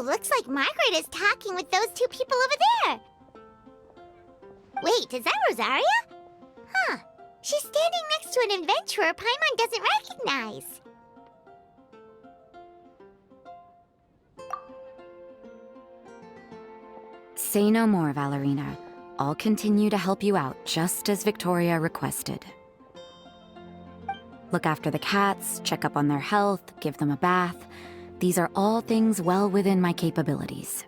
Ooh, looks like Margaret is talking with those two people over there. Wait, is that Rosaria? Huh. She's standing next to an adventurer Paimon doesn't recognize. Say no more, Valerina. I'll continue to help you out, just as Victoria requested. Look after the cats, check up on their health, give them a bath. These are all things well within my capabilities.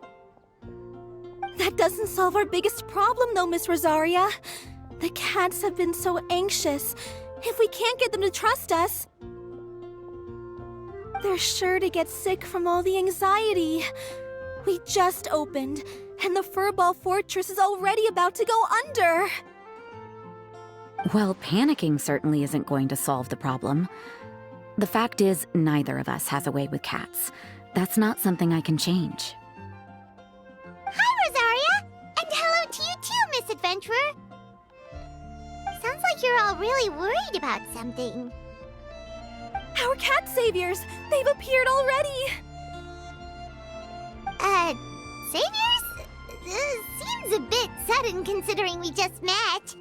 That doesn't solve our biggest problem, though, Miss Rosaria. The cats have been so anxious. If we can't get them to trust us, they're sure to get sick from all the anxiety. We just opened, and the Furball Fortress is already about to go under. Well, panicking certainly isn't going to solve the problem. The fact is, neither of us has a way with cats. That's not something I can change. Hi, Rosaria! And hello to you too, Miss Adventurer! Sounds like you're all really worried about something. Our cat saviors! They've appeared already! Saviors? Seems a bit sudden considering we just met.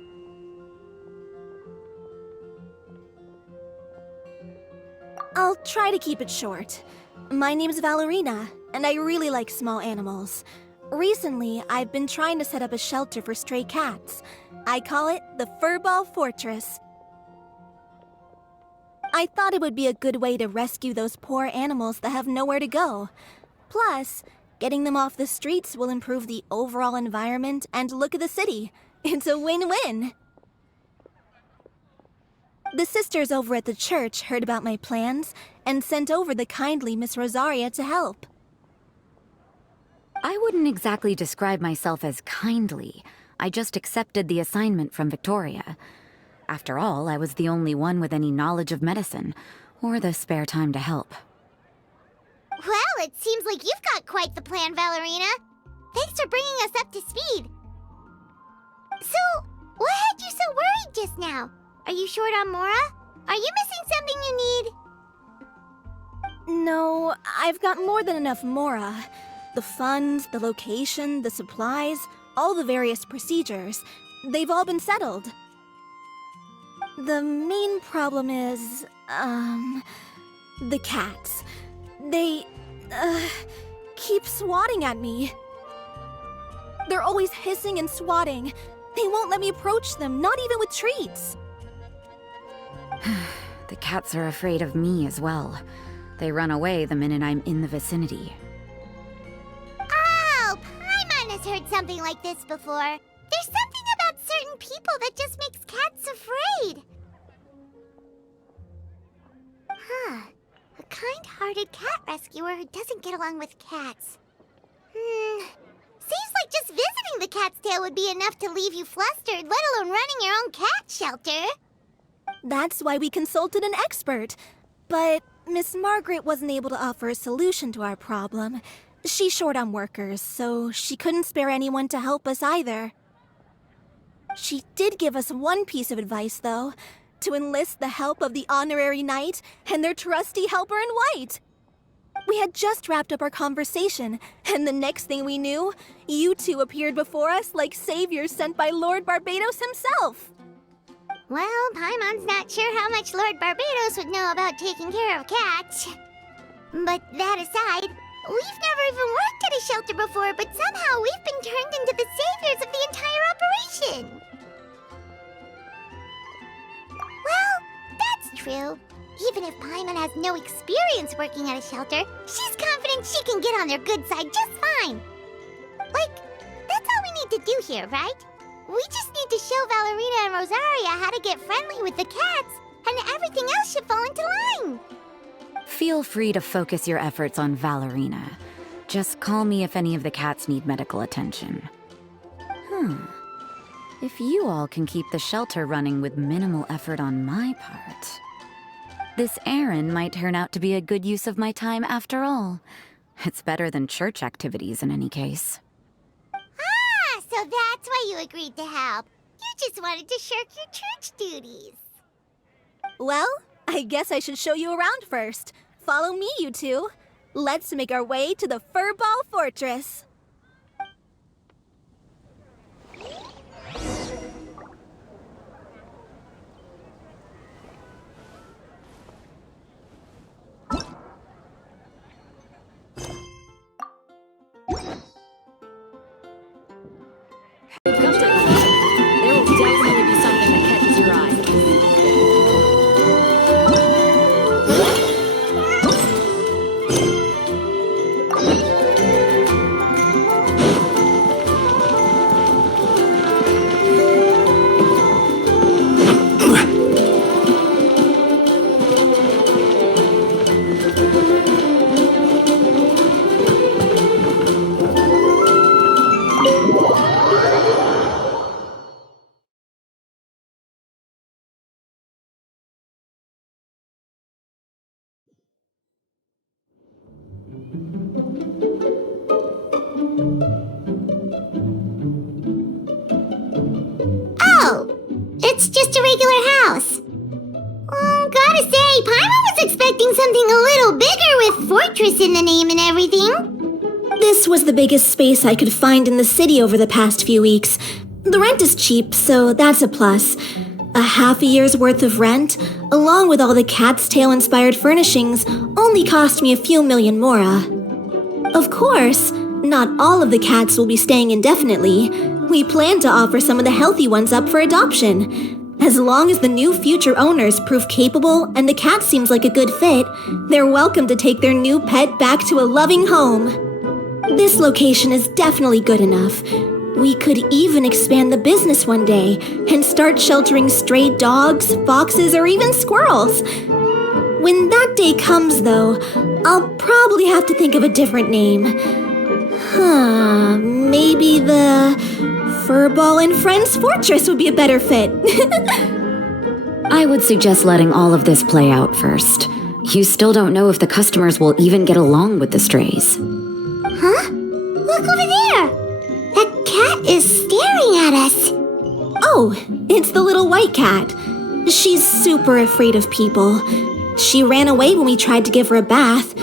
I'll try to keep it short. My name's Valerina, and I really like small animals. Recently, I've been trying to set up a shelter for stray cats. I call it the Furball Fortress. I thought it would be a good way to rescue those poor animals that have nowhere to go. Plus, getting them off the streets will improve the overall environment and look of the city. It's a win-win. The sisters over at the church heard about my plans and sent over the kindly Miss Rosaria to help. I wouldn't exactly describe myself as kindly. I just accepted the assignment from Victoria. After all, I was the only one with any knowledge of medicine, or the spare time to help. Well, it seems like you've got quite the plan, Valerina. Thanks for bringing us up to speed. So, what had you so worried just now? Are you short on Mora? Are you missing something you need? No, I've got more than enough Mora. The funds, the location, the supplies, all the various procedures. They've all been settled. The main problem is, the cats. They, keep swatting at me. They're always hissing and swatting. They won't let me approach them, not even with treats. The cats are afraid of me as well. They run away the minute I'm in the vicinity. Oh, Paimon has heard something like this before. There's something about certain people that just makes cats afraid. Huh. A kind-hearted cat rescuer who doesn't get along with cats. Seems like just visiting the cat's tail would be enough to leave you flustered, let alone running your own cat shelter. That's why we consulted an expert. But Miss Margaret wasn't able to offer a solution to our problem. She's short on workers, so she couldn't spare anyone to help us either. She did give us one piece of advice, though, to enlist the help of the Honorary Knight and their trusty helper in white. We had just wrapped up our conversation, and the next thing we knew, you two appeared before us like saviors sent by Lord Barbados himself. Well, Paimon's not sure how much Lord Barbados would know about taking care of cats. But that aside, we've never even worked at a shelter before, but somehow we've been turned into the saviors of the entire operation. Well, that's true. Even if Paimon has no experience working at a shelter, she's confident she can get on their good side just fine. Like, that's all we need to do here, right? We just need to show Valerina and Rosaria how to get friendly with the cats, and everything else should fall into line. Feel free to focus your efforts on Valerina. Just call me if any of the cats need medical attention. If you all can keep the shelter running with minimal effort on my part, this errand might turn out to be a good use of my time after all. It's better than church activities in any case. So that's why you agreed to help. You just wanted to shirk your church duties. Well, I guess I should show you around first. Follow me, you two. Let's make our way to the Furball Fortress. There will definitely be something that catches your eye. Oh, it's just a regular house. Oh, gotta say, Paimon was expecting something a little bigger with Fortress in the name and everything. This was the biggest space I could find in the city over the past few weeks. The rent is cheap, so that's a plus. A half a year's worth of rent, along with all the Cat's Tail-inspired furnishings, only cost me a few million mora. Of course, not all of the cats will be staying indefinitely. We plan to offer some of the healthy ones up for adoption. As long as the new future owners prove capable and the cat seems like a good fit, they're welcome to take their new pet back to a loving home. This location is definitely good enough. We could even expand the business one day and start sheltering stray dogs, foxes, or even squirrels. When that day comes, though, I'll probably have to think of a different name. Maybe the Furball and Friends Fortress would be a better fit. I would suggest letting all of this play out first. You still don't know if the customers will even get along with the strays. Huh? Look over there! That cat is staring at us. Oh, it's the little white cat. She's super afraid of people. She ran away when we tried to give her a bath.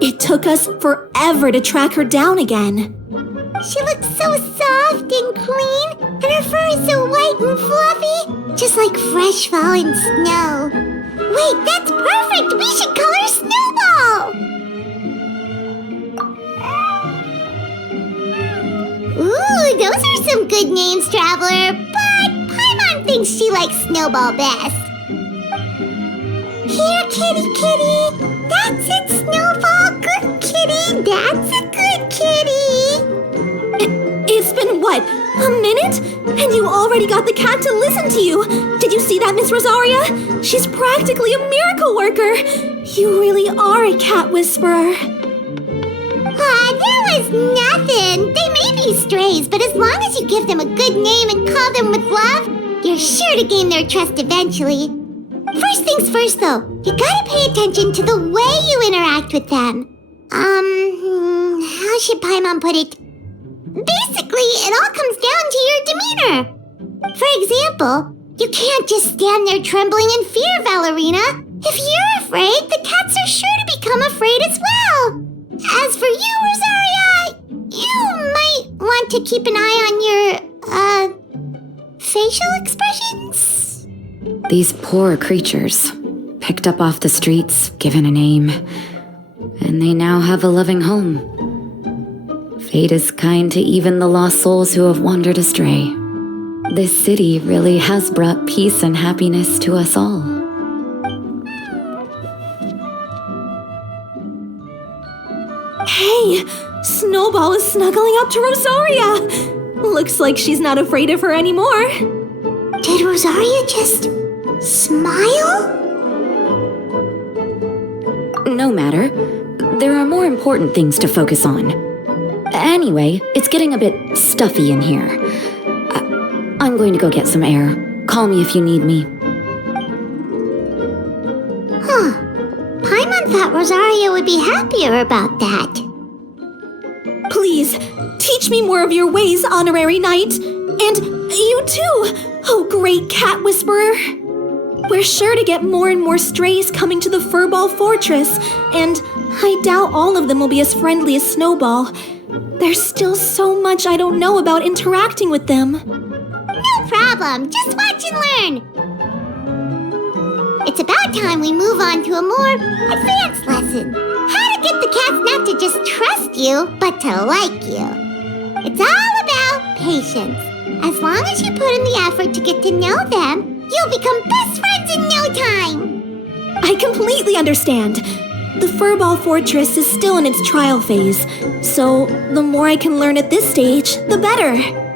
It took us forever to track her down again. She looks so soft and clean, and her fur is so white and fluffy, just like fresh fallen snow. Wait, that's perfect! We should call her Snowball! Ooh, those are some good names, Traveler, but Paimon thinks she likes Snowball best. Here, kitty, kitty! That's it, Snowball! Good kitty! That's a good kitty! It's been, what, a minute? And you already got the cat to listen to you. Did you see that, Miss Rosaria? She's practically a miracle worker. You really are a cat whisperer. That was nothing. They may be strays, but as long as you give them a good name and call them with love, you're sure to gain their trust eventually. First things first, though, you gotta pay attention to the way you interact with them. How should Paimon put it? Basically, it all comes down to your demeanor. For example, you can't just stand there trembling in fear, Valerina. If you're afraid, the cats are sure to become afraid as well. As for you, Rosaria, you might want to keep an eye on your, facial expressions. These poor creatures, picked up off the streets, given a name, and they now have a loving home. Fate is kind to even the lost souls who have wandered astray. This city really has brought peace and happiness to us all. Hey, Snowball is snuggling up to Rosaria. Looks like she's not afraid of her anymore. Did Rosaria just smile? No matter. There are more important things to focus on. Anyway, it's getting a bit stuffy in here. I'm going to go get some air. Call me if you need me. Huh. Paimon thought Rosaria would be happier about that. Please, teach me more of your ways, Honorary Knight. And you too, oh great cat whisperer. We're sure to get more and more strays coming to the Furball Fortress, and I doubt all of them will be as friendly as Snowball. There's still so much I don't know about interacting with them. No problem. Just watch and learn. It's about time we move on to a more advanced lesson. How to get the cats not to just trust you, but to like you. It's all about patience. As long as you put in the effort to get to know them, you'll become best friends in no time. I completely understand. The Furball Fortress is still in its trial phase, so the more I can learn at this stage, the better.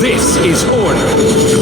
This is order.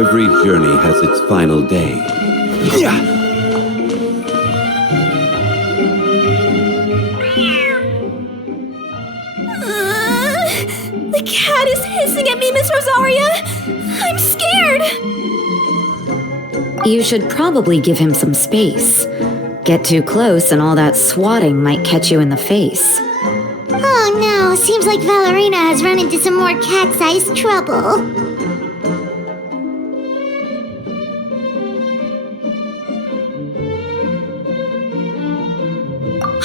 Every journey has its final day. The cat is hissing at me, Miss Rosaria! I'm scared! You should probably give him some space. Get too close and all that swatting might catch you in the face. Oh no, seems like Valerina has run into some more cat-sized trouble.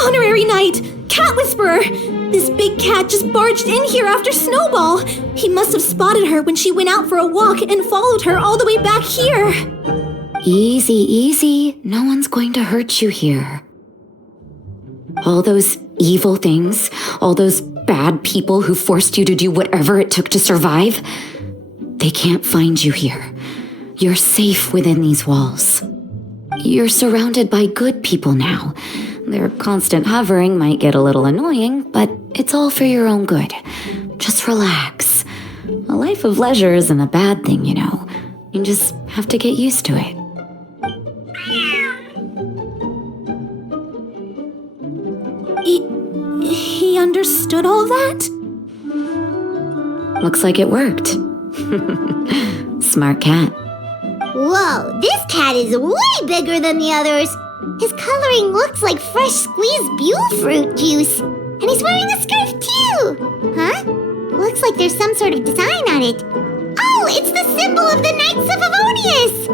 Honorary Knight! Cat Whisperer! This big cat just barged in here after Snowball! He must have spotted her when she went out for a walk and followed her all the way back here! Easy, easy. No one's going to hurt you here. All those evil things, all those bad people who forced you to do whatever it took to survive, they can't find you here. You're safe within these walls. You're surrounded by good people now. Their constant hovering might get a little annoying, but it's all for your own good. Just relax. A life of leisure isn't a bad thing, you know. You just have to get used to it. He understood all that? Looks like it worked. Smart cat. Whoa, this cat is way bigger than the others. His coloring looks like fresh squeezed Buell fruit juice. And he's wearing a scarf too. Huh? Looks like there's some sort of design on it. Oh, it's the symbol of the Knights of Favonius.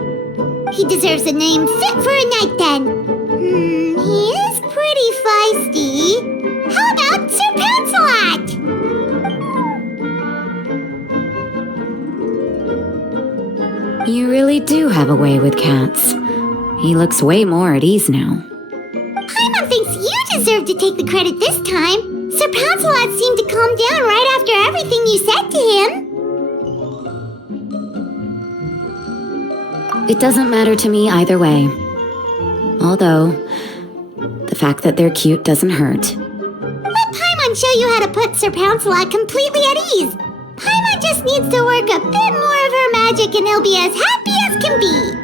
He deserves a name fit for a knight then. He is pretty feisty. How about Sir Pouncelot? You really do have a way with cats. He looks way more at ease now. Paimon thinks you deserve to take the credit this time. Sir Pouncelot seemed to calm down right after everything you said to him. It doesn't matter to me either way. Although, the fact that they're cute doesn't hurt. Let Paimon show you how to put Sir Pouncelot completely at ease. Paimon just needs to work a bit more of her magic and he'll be as happy as can be.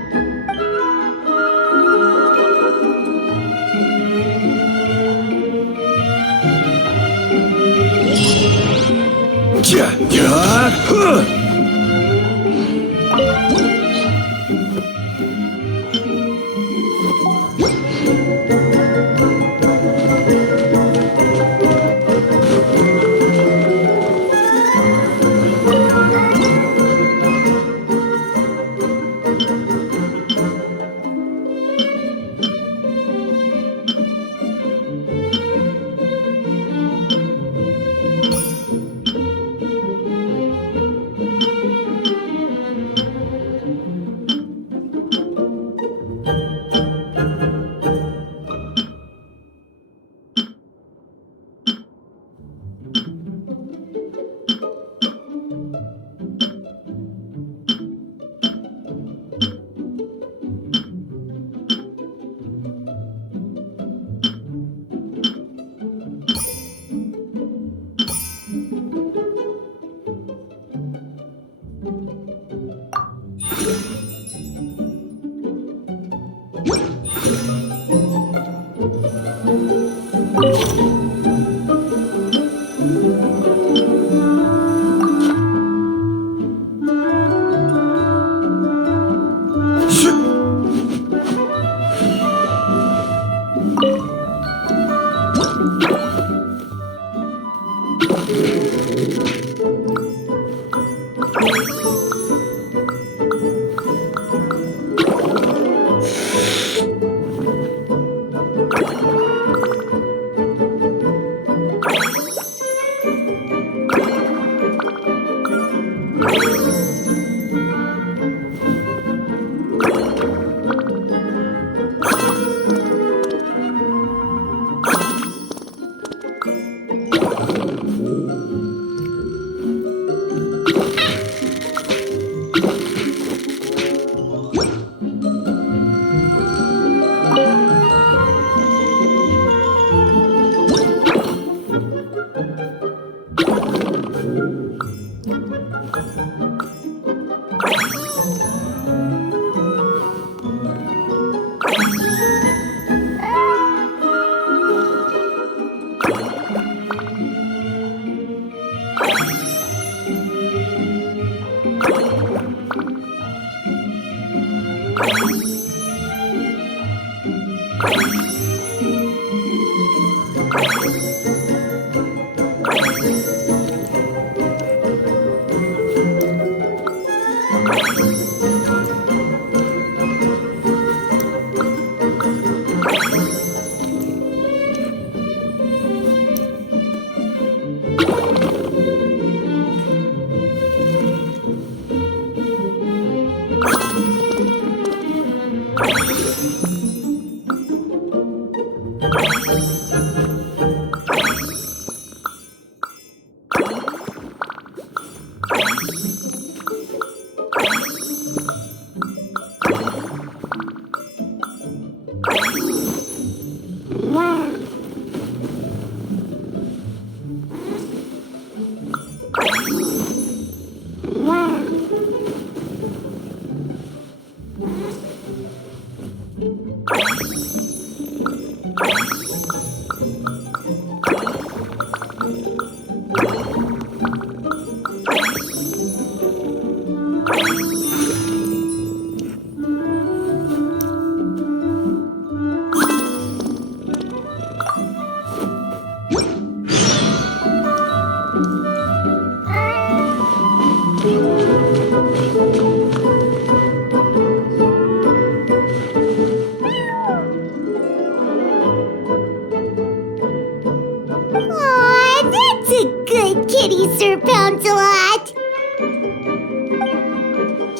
Aw, that's a good kitty, Sir Pouncelot.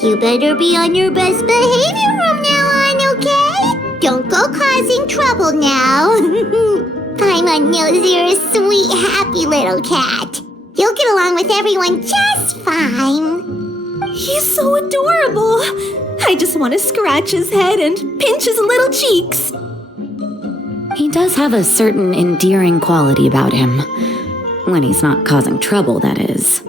You better be on your best behavior from now on, okay? Don't go causing trouble now. Paimon knows you're a sweet, happy little cat. You'll get along with everyone just fine. He's so adorable. I just want to scratch his head and pinch his little cheeks. He does have a certain endearing quality about him. When he's not causing trouble, that is.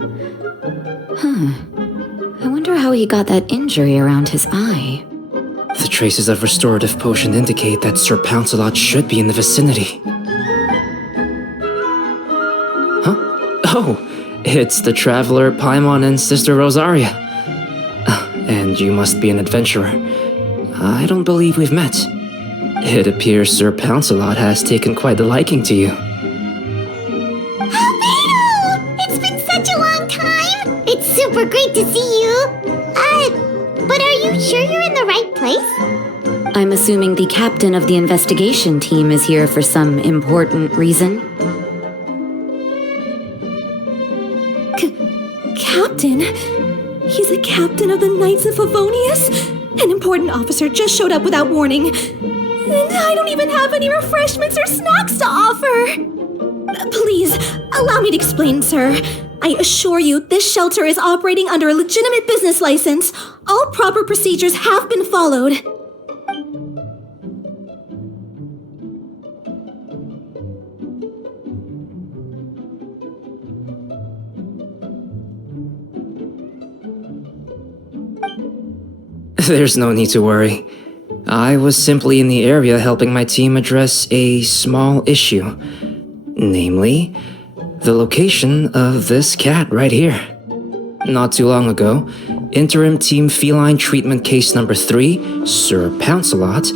I wonder how he got that injury around his eye. The traces of restorative potion indicate that Sir Pouncelot should be in the vicinity. Huh? Oh, it's the traveler Paimon and Sister Rosaria. And you must be an adventurer. I don't believe we've met. It appears Sir Pouncelot has taken quite a liking to you. Albedo! It's been such a long time! It's super great to see you! But are you sure you're in the right place? I'm assuming the captain of the investigation team is here for some important reason. Captain? He's a captain of the Knights of Favonius? An important officer just showed up without warning. And I don't even have any refreshments or snacks to offer. Please, allow me to explain, sir. I assure you, this shelter is operating under a legitimate business license. All proper procedures have been followed. There's no need to worry. I was simply in the area helping my team address a small issue. Namely, the location of this cat right here. Not too long ago, Interim Team Feline Treatment Case Number 3, Sir Pouncelot,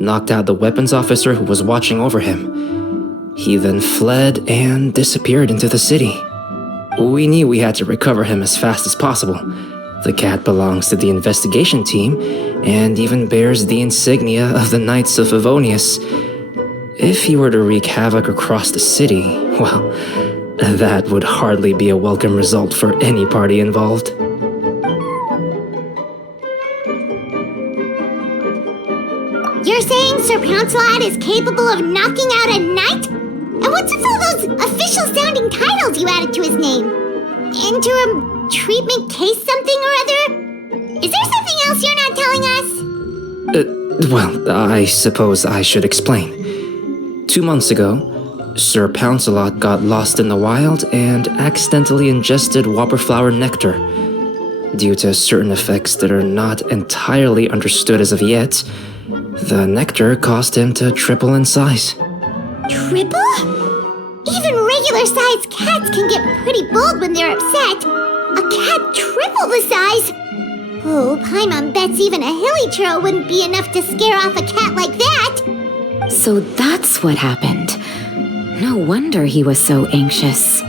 knocked out the weapons officer who was watching over him. He then fled and disappeared into the city. We knew we had to recover him as fast as possible. The cat belongs to the investigation team and even bears the insignia of the Knights of Favonius. If he were to wreak havoc across the city, well, that would hardly be a welcome result for any party involved. You're saying Sir Pouncelot is capable of knocking out a knight? And what's with all those official-sounding titles you added to his name? Interim treatment case something or other? Is there something else you're not telling us? Well, I suppose I should explain. 2 months ago, Sir Pouncelot got lost in the wild and accidentally ingested whopperflower nectar. Due to certain effects that are not entirely understood as of yet, the nectar caused him to triple in size. Triple? Even regular-sized cats can get pretty bold when they're upset. A cat triple the size? Oh, Paimon bets even a hilly churl wouldn't be enough to scare off a cat like that! So that's what happened. No wonder he was so anxious.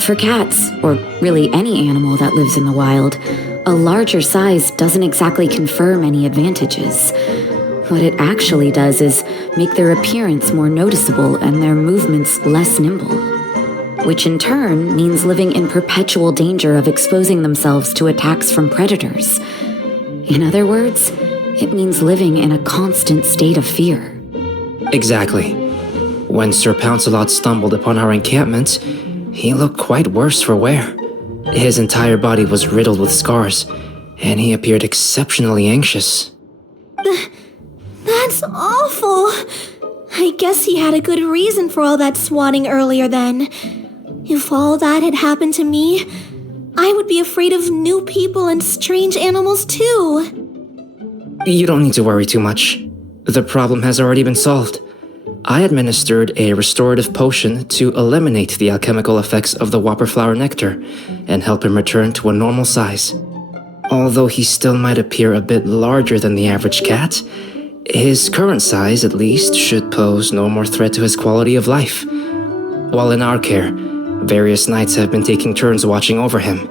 For cats, or really any animal that lives in the wild, a larger size doesn't exactly confer many advantages. What it actually does is make their appearance more noticeable and their movements less nimble, which in turn means living in perpetual danger of exposing themselves to attacks from predators. In other words, it means living in a constant state of fear. Exactly. When Sir Pouncelot stumbled upon our encampment, he looked quite worse for wear. His entire body was riddled with scars, and he appeared exceptionally anxious. That's awful. I guess he had a good reason for all that swatting earlier then. If all that had happened to me, I would be afraid of new people and strange animals too. You don't need to worry too much. The problem has already been solved. I administered a restorative potion to eliminate the alchemical effects of the whopper flower nectar and help him return to a normal size. Although he still might appear a bit larger than the average cat, his current size, at least, should pose no more threat to his quality of life. While in our care, various knights have been taking turns watching over him.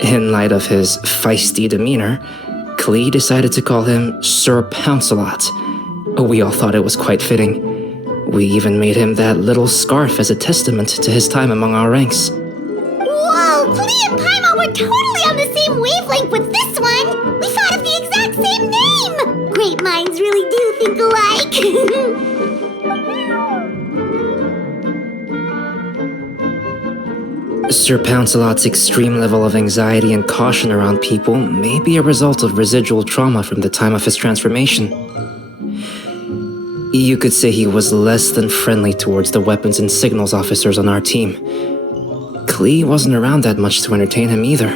In light of his feisty demeanor, Klee decided to call him Sir Pouncelot. We all thought it was quite fitting. We even made him that little scarf as a testament to his time among our ranks. Whoa, Klee and Paimon were totally on the same wavelength with this one! We thought of the exact same name! Great minds really do think alike! Sir Pouncelot's extreme level of anxiety and caution around people may be a result of residual trauma from the time of his transformation. You could say he was less than friendly towards the weapons and signals officers on our team. Klee wasn't around that much to entertain him either.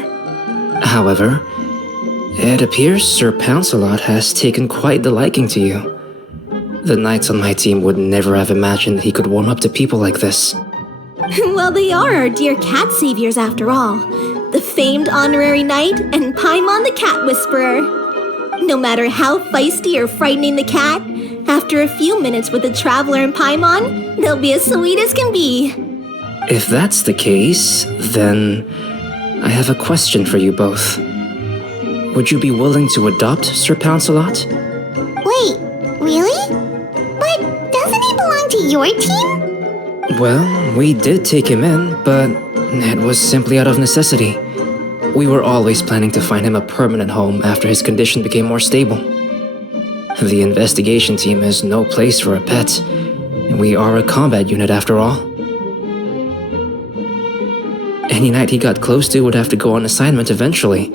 However, it appears Sir Pouncelot has taken quite the liking to you. The knights on my team would never have imagined he could warm up to people like this. Well, they are our dear cat saviors after all. The famed honorary knight and Paimon the cat whisperer. No matter how feisty or frightening the cat, after a few minutes with the traveler and Paimon, they'll be as sweet as can be. If that's the case, then I have a question for you both. Would you be willing to adopt Sir Pouncelot? Wait, really? But doesn't he belong to your team? Well, we did take him in, but it was simply out of necessity. We were always planning to find him a permanent home after his condition became more stable. The investigation team is no place for a pet. We are a combat unit after all. Any knight he got close to would have to go on assignment eventually.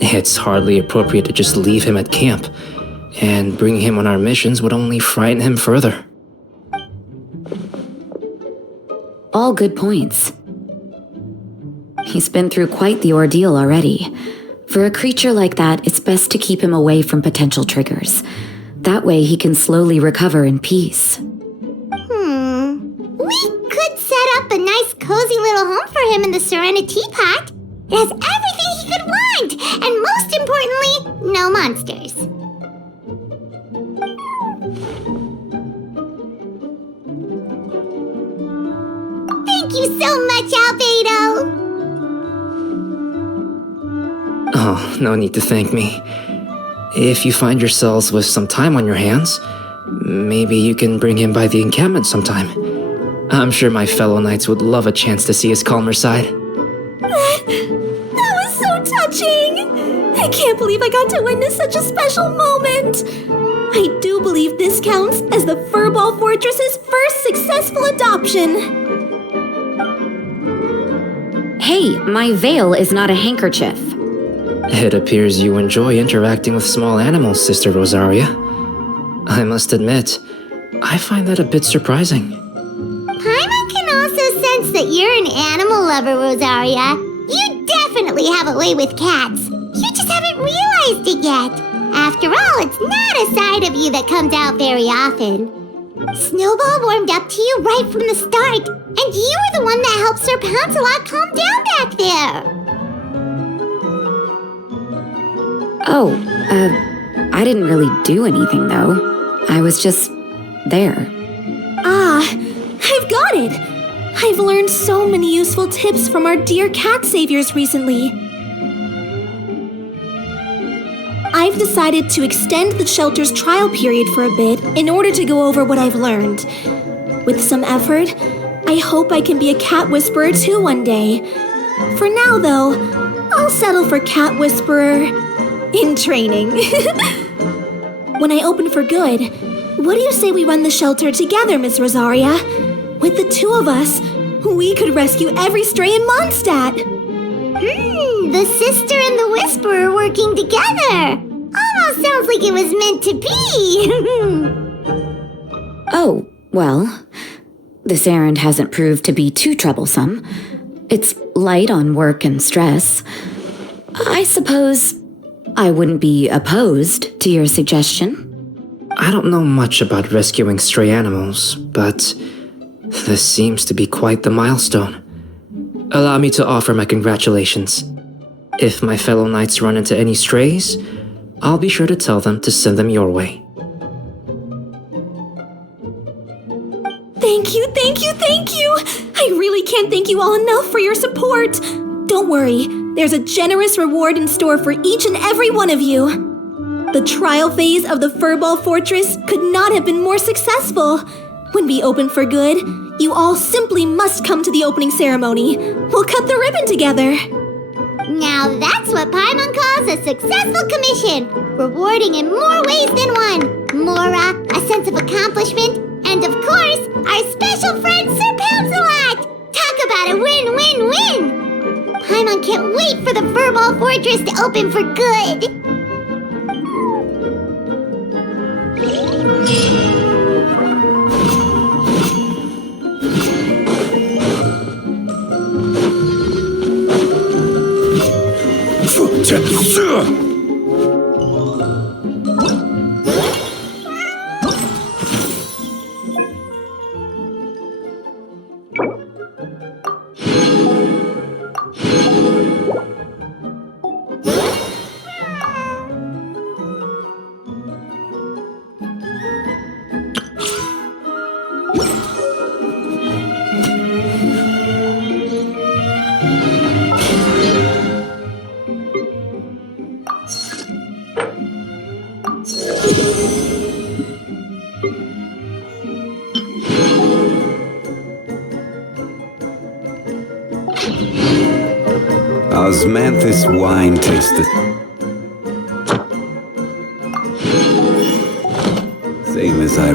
It's hardly appropriate to just leave him at camp, and bringing him on our missions would only frighten him further. All good points. He's been through quite the ordeal already. For a creature like that, it's best to keep him away from potential triggers. That way he can slowly recover in peace. We could set up a nice cozy little home for him in the Serenity Pot. It has everything he could want, and most importantly, no monsters. Thank you so much, Albedo! Oh, no need to thank me. If you find yourselves with some time on your hands, maybe you can bring him by the encampment sometime. I'm sure my fellow knights would love a chance to see his calmer side. That was so touching! I can't believe I got to witness such a special moment! I do believe this counts as the Furball Fortress's first successful adoption! Hey, my veil is not a handkerchief. It appears you enjoy interacting with small animals, Sister Rosaria. I must admit, I find that a bit surprising. Paimon can also sense that you're an animal lover, Rosaria. You definitely have a way with cats. You just haven't realized it yet. After all, it's not a side of you that comes out very often. Snowball warmed up to you right from the start, and you were the one that helped Sir Pouncelot calm down back there. Oh, I didn't really do anything, though. I was just there. Ah, I've got it! I've learned so many useful tips from our dear cat saviors recently. I've decided to extend the shelter's trial period for a bit in order to go over what I've learned. With some effort, I hope I can be a cat whisperer too one day. For now, though, I'll settle for cat whisperer in training. When I open for good, what do you say we run the shelter together, Miss Rosaria? With the two of us, we could rescue every stray in Mondstadt. The sister and the whisperer working together. Almost sounds like it was meant to be. Oh, well, this errand hasn't proved to be too troublesome. It's light on work and stress. I suppose I wouldn't be opposed to your suggestion. I don't know much about rescuing stray animals, but this seems to be quite the milestone. Allow me to offer my congratulations. If my fellow knights run into any strays, I'll be sure to tell them to send them your way. Thank you, thank you, thank you! I really can't thank you all enough for your support. Don't worry, there's a generous reward in store for each and every one of you. The trial phase of the Furball Fortress could not have been more successful. When we open for good, you all simply must come to the opening ceremony. We'll cut the ribbon together. Now that's what Paimon calls a successful commission. Rewarding in more ways than one. Mora, a sense of accomplishment, and of course, our special friend Sir Pouncelat! Talk about a win-win-win! Paimon can't wait for the Furball Fortress to open for good! Osmanthus wine tastes the same as I